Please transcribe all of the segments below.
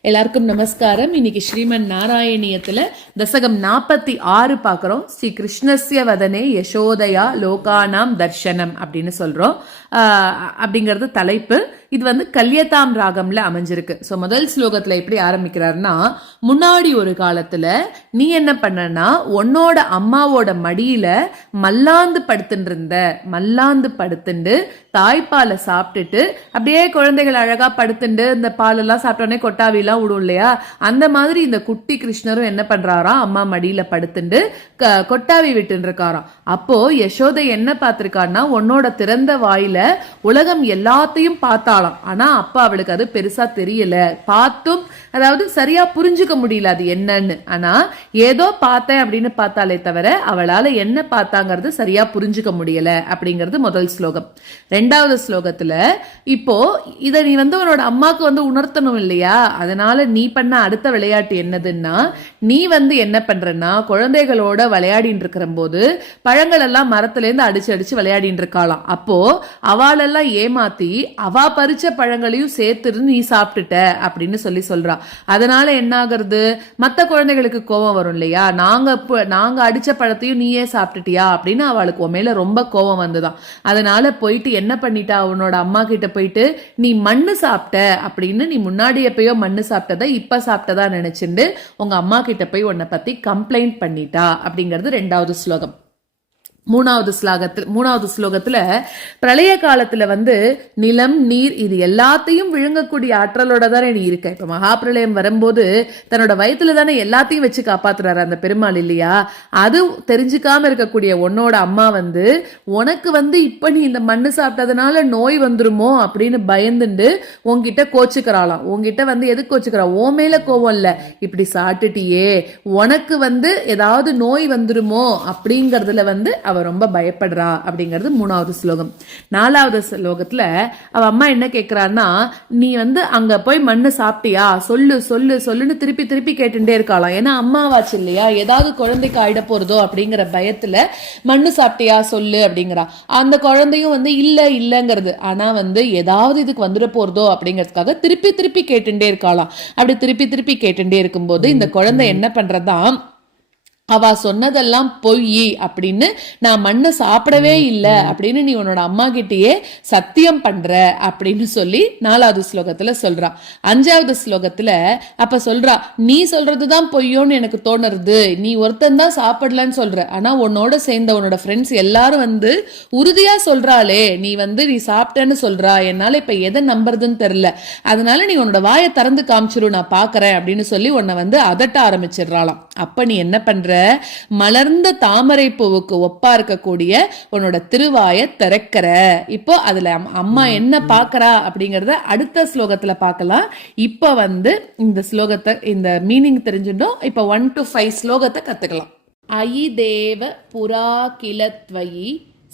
எல்லாருக்கும் நமஸ்காரம். இன்னைக்கு ஸ்ரீமன் நாராயணியத்துல தசகம் நாற்பத்தி ஆறு பார்க்குறோம். ஸ்ரீ கிருஷ்ணஸ்ய வதனே யசோதயா லோகானாம் தர்ஷனம் அப்படின்னு சொல்றோம். அப்படிங்கிறது தலைப்பு. இது வந்து கல்யத்தாம் ராகம்ல அமைஞ்சிருக்கு. ஸோ முதல் ஸ்லோகத்துல எப்படி ஆரம்பிக்கிறாருன்னா முன்னாடி ஒரு காலத்துல நீ என்ன பண்ணனா உன்னோட அம்மாவோட மடியில மல்லாந்து படுத்துட்டு இருந்த மல்லாந்து படுத்துண்டு தாய்ப்பாலை சாப்பிட்டுட்டு அப்படியே குழந்தைகள் அழகா படுத்துண்டு இந்த பாலெல்லாம் சாப்பிட்டோன்னே கொட்டாவிலாம் விடும் இல்லையா? அந்த மாதிரி இந்த குட்டி கிருஷ்ணரும் என்ன பண்றாராம்? அம்மா மடியில படுத்துண்டு கொட்டாவி விட்டுன்னு இருக்காராம் அப்போ யசோதை என்ன பார்த்திருக்கான்னா உன்னோட திறந்த வாயில உலகம் எல்லாத்தையும் பார்த்தா பார்த்தாளாம் ஆனா அப்ப அவளுக்கு அது பெருசா தெரியல. பார்த்தும் அதாவது சரியா புரிஞ்சுக்க முடியல அது என்னன்னு. ஆனா ஏதோ பார்த்தேன் அப்படின்னு பார்த்தாலே தவிர அவளால என்ன பார்த்தாங்கிறது சரியா புரிஞ்சுக்க முடியல அப்படிங்கிறது முதல் ஸ்லோகம். ரெண்டாவது ஸ்லோகத்துல இப்போ இத நீ வந்து உன்னோட அம்மாக்கு வந்து உணர்த்தணும் இல்லையா? அதனால நீ பண்ண அடுத்த விளையாட்டு என்னதுன்னா நீ வந்து என்ன பண்றன்னா குழந்தைகளோட விளையாடிட்டு இருக்கிற போது பழங்கள் எல்லாம் மரத்துல இருந்து அடிச்சு அடிச்சு விளையாடிட்டு இருக்காளாம். அப்போ அவளெல்லாம் ஏமாத்தி அவா பறிச்ச பழங்களையும் சேர்த்துட்டு நீ சாப்பிட்டுட்ட அப்படின்னு சொல்லி சொல்றா. அதனால என்ன ஆகுறது மத்த குழந்தைகளுக்கு கோபம் வரும் இல்லையா? நாங்க நாங்க அடிச்ச பழத்தையும் நீயே சாப்பிட்டுட்டியா? அப்படின்னு அவளுக்கு உன் மேல ரொம்ப கோபம் வந்துதான் அதனால போயிட்டு என்ன பண்ணிட்டா? அவனோட அம்மா கிட்ட போயிட்டு நீ மண்ணு சாப்பிட்ட அப்படின்னு நீ முன்னாடி எப்பயோ மண்ணு சாப்பிட்டதை இப்ப சாப்பிட்டதா நினைச்சுண்டு உங்க அம்மா கிட்ட போய் உன்னை பத்தி கம்ப்ளைண்ட் பண்ணிட்டா அப்படிங்கிறது ரெண்டாவது ஸ்லோகம். மூணாவது ஸ்லாகத்தில் மூணாவது ஸ்லோகத்துல பிரளய காலத்துல வந்து நிலம் நீர் இது எல்லாத்தையும் விழுங்கக்கூடிய ஆற்றலோட தானே நீ இருக்க. இப்ப மகாபிரளயம் வரும்போது தன்னோட வயத்துல தானே எல்லாத்தையும் வச்சு காப்பாத்துறாரு அந்த பெருமாள் இல்லையா? அது தெரிஞ்சுக்காம இருக்கக்கூடிய உன்னோட அம்மா வந்து உனக்கு வந்து இப்ப நீ இந்த மண்ணு சாப்பிட்டதுனால நோய் வந்துருமோ? அப்படின்னு பயந்துண்டு உன்கிட்ட கோச்சுக்கிறாளாம். உன்கிட்ட வந்து எதுக்கு கோச்சுக்கிறா? ஓ மேல கோவம் இல்ல. இப்படி சாப்பிட்டுட்டியே. உனக்கு வந்து ஏதாவது நோய் வந்துருமோ? அப்படிங்கறதுல வந்து அவள் ரொம்ப பயப்படுறா அப்படிங்கிறது மூணாவது ஸ்லோகம். நாலாவது ஸ்லோகத்துல அவள் அம்மா என்ன கேட்குறான்னா நீ வந்து அங்கே போய் மண்ணு சாப்பிட்டியா? சொல்லு சொல்லு சொல்லுன்னு திருப்பி திருப்பி கேட்டுட்டே இருக்காளாம் ஏன்னா அம்மாவாச்சு இல்லையா? ஏதாவது குழந்தைக்கு ஆயிட போறதோ அப்படிங்கிற பயத்துல மண்ணு சாப்பிட்டியா? சொல்லு அப்படிங்கிறா. அந்த குழந்தையும் வந்து இல்லை இல்லைங்கிறது. ஆனால் வந்து ஏதாவது இதுக்கு வந்துட போறதோ அப்படிங்கிறதுக்காக திருப்பி திருப்பி கேட்டுட்டே இருக்காளாம் அப்படி திருப்பி திருப்பி கேட்டுட்டே இருக்கும்போது இந்த குழந்தை என்ன பண்ணுறதான் அவ சொன்னதெல்லாம் பொய் அப்படின்னு நான் மண்ணை சாப்பிடவே இல்லை அப்படின்னு நீ உன்னோட அம்மா கிட்டயே சத்தியம் பண்ற அப்படின்னு சொல்லி நாலாவது ஸ்லோகத்துல சொல்றா. அஞ்சாவது ஸ்லோகத்துல அப்ப சொல்றா நீ சொல்றதுதான் பொய்யோன்னு எனக்கு தோணுறது. நீ ஒருத்தன் தான் சாப்பிடலன்னு சொல்ற. ஆனா உன்னோட சேர்ந்த உன்னோட ஃப்ரெண்ட்ஸ் எல்லாரும் வந்து உறுதியா சொல்றாளே. நீ வந்து நீ சாப்பிட்டேன்னு சொல்றா. என்னால இப்ப எதை நம்புறதுன்னு தெரியல. அதனால நீ உன்னோட வாயை திறந்து காமிச்சிரு நான் பாக்குறேன் அப்படின்னு சொல்லி உன்னை வந்து அதட்ட ஆரம்பிச்சிடுறாளாம். அப்ப நீ என்ன பண்ற? மலர்ந்த தாமரை பூவுக்கு ஒப்பா இருக்கக்கூடிய உன்னோட திருவாயை திறக்கிற இப்போ அதுல அம்- அம்மா என்ன பாக்குறா அப்படிங்கறத அடுத்த ஸ்லோகத்துல பார்க்கலாம் இப்ப வந்து இந்த ஸ்லோகத்தை இந்த மீனிங் தெரிஞ்சுட்டோம் இப்ப ஒன் டு ஃபைவ் ஸ்லோகத்தை கத்துக்கலாம் அயி தேவ புரா கிலத்வயி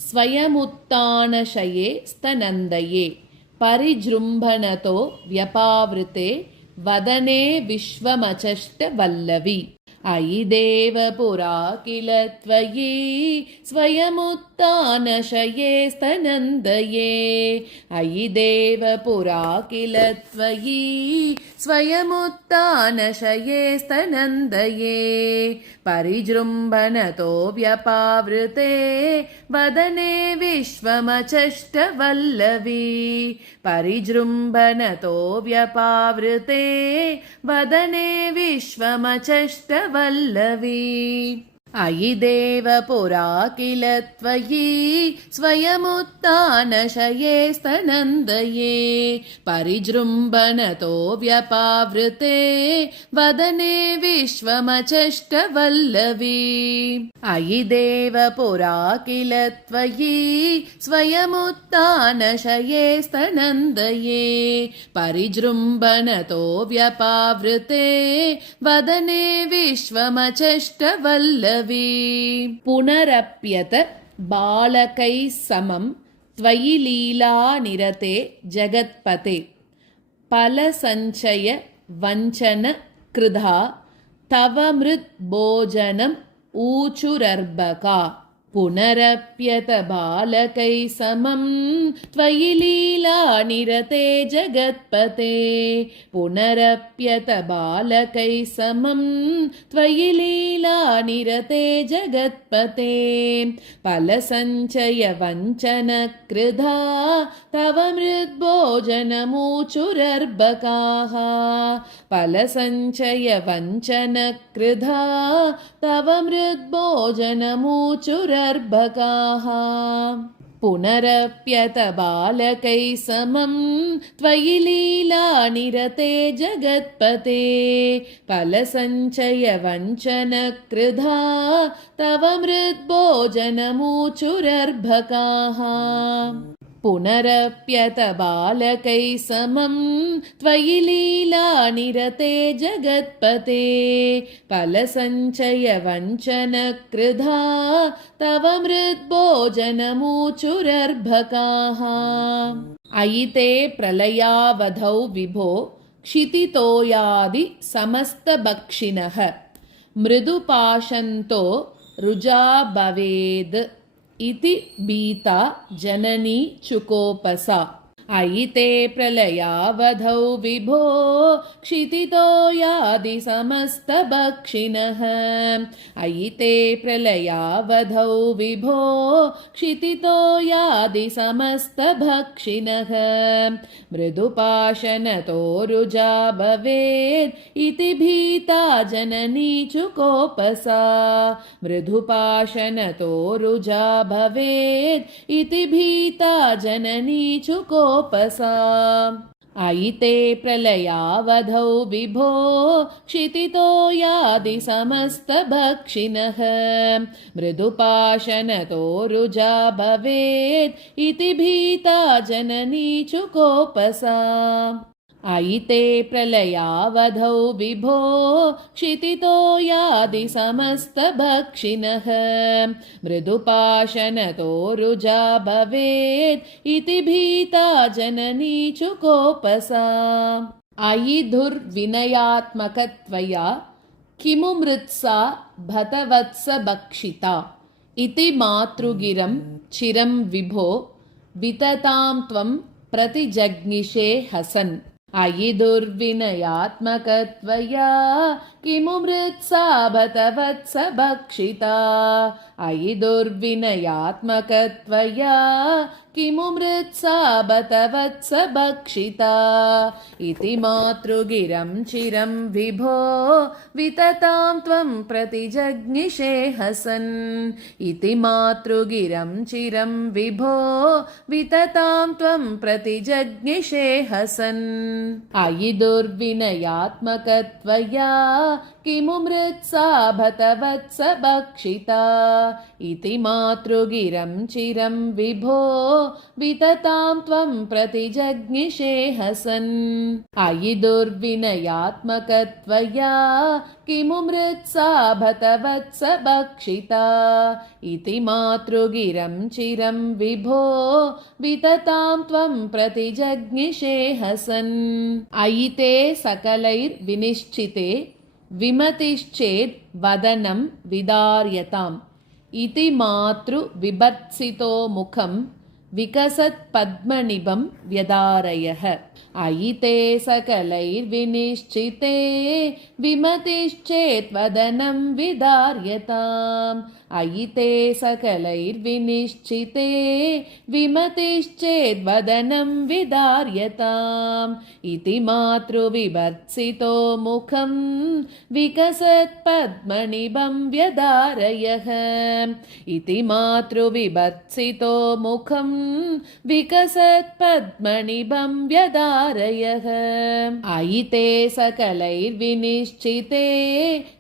ஸ்வயமுத்தானஷயே ஸ்தனந்தயே परिजृम्भणतो व्यपावृते वदने विश्वमचष्ट वल्लवी अयि देव पुरा किल त्वयि स्वयमुत्तानशये स्तनन्दये। अयि देव पुरा किल त्वयि स्वयमुत्तानशये स्तनन्दये। परिजृम्भणतो व्यपावृते वदने विश्वमचष्टवल्लवी। परिजृम्भणतो व्यपावृते वदने வல்லவே अयि देव पुरा किल त्वयि स्वयमुत्तानशये स्तनन्दये परिजृम्भणतो व्यपावृते वदने विश्वमचष्टवल्लवी अयि देव पुरा किल त्वयि स्वयमुत्तानशये स्तनन्दये परिजृम्भणतो व्यपावृते वदने विश्वमचष्टवल्लवी पुनरप्यत बालकैः समं त्वयि लीलानिरते जगत्पते फलसञ्चय वञ्चन कृधा तव मृद्भोजनम् ऊचुरर्बका पुनरप्यत बालकै समं त्वयि लीला निरते जगत्पते। पुनरप्यत बालकै समं त्वयि लीला निरते जगत्पते। फलसञ्चय वञ्चनकृधा तव मृद्भोजनमूचुरर्बकाः। फलसञ्चय वञ्चनकृधा तव मृद्भोजनमूचुरर्बकाः पुनरप्यत बालकै समं त्वयि लीला निरते जगत्पते। फलसञ्चय वञ्चनकृधा तव मृद्भोजनमूचुरर्भकाः पुनरप्यत बालकै समं त्वयि लीला निरते जगत्पते। फलसञ्चय वञ्चनकृधा तव मृद्भोजनमूचुरर्भकाः। अयि ते प्रलयावधौ विभो क्षितितोयादि समस्तभक्षिणः। मृदुपाशन्तो रुजा भवेद् ఇది బీత జననీ చుకోపస अयि ते प्रलयावधौ विभो क्षितितो यादि समस्तभक्षिणः अयि ते प्रलयावधौ विभो क्षितितो यादि समस्तभक्षिणः मृदुपाशनतो रुजा भवेत् इति भीता जननी चुकोपसा। मृदुपाशनतो रुजा भवेत् इति भीता जननी चुकोपसा अयि ते प्रलयावधौ विभो क्षितितो यादि समस्तभक्षिणः मृदुपाशनतो रुजा भवेत् इति भीता जननी चुकोपसा अयि ते प्रलयावधौ विभो क्षितितो यादि समस्तभक्षिणः। मृदुपाशनतो रुजा इति भीता जननी चुकोपसा। अयि धुर्विनयात्मकत्वया किमु मृत्सा भतवत्स भक्षिता इति मातृगिरं चिरं विभो विततां त्वं प्रतिजग्निषे हसन् अयि दुर्विनयात्मकत्वया किमु भतवत्स भक्षिता अयि दुर्विनयात्मकत्वया किमु मृत्सा भतवत्स भक्षिता इति मातृगिरं चिरं विभो विततां त्वं प्रतिजग्निषे हसन्। इति मातृगिरं चिरं विभो विततां त्वं प्रतिजग्निषे हसन्। अयि दुर्विनयात्मकत्वया किमु मृत्सा भतवत्स भक्षिता इति मातृगिरं चिरं विभो विततां त्वं प्रतिजग्निषे हसन्। अयि दुर्विनयात्मकत्वया किमु मृत्सा भतवत्स भक्षिता इति मातृगिरं चिरं विभो विततां त्वं प्रतिजग्निषे हसन्। अयि ते सकलैर्विनिश्चिते விமதிச்சேத் வதனம் விதாரியதாம் இதி மாத்ரு விபத்சிதோ முகம் विकसत्पद्मनिभं व्यदारयः। अयि ते सकलैर्विनिश्चिते विमतिश्चेत् वदनं विदार्यताम्। अयि ते सकलैर्विनिश्चिते विमतिश्चेद्वदनं विदार्यताम्। इति मातृविभर्त्सितो मुखं विकसत्पद्मनिभं व्यदारयः। इति मातृविभर्त्सितो मुखं विकसत्पद्मनिभं व्यदारयः अयि ते सकलैर्विनिश्चिते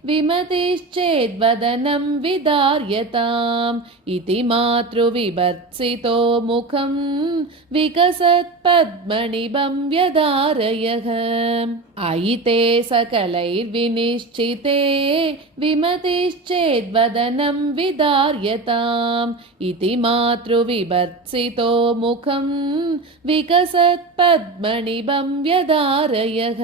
विमतिश्चेद्वदनं विदार्यताम्। इति मातृविभर्त्सितो मुखं विकसत्पद्मनिभं व्यदारयः अयि ते सकलैर्विनिश्चिते विमतिश्चेद्वदनं विदार्यताम्। इति मातृविभर्त्सितो मुखं विकसत्पद्मनिभं व्यदारयः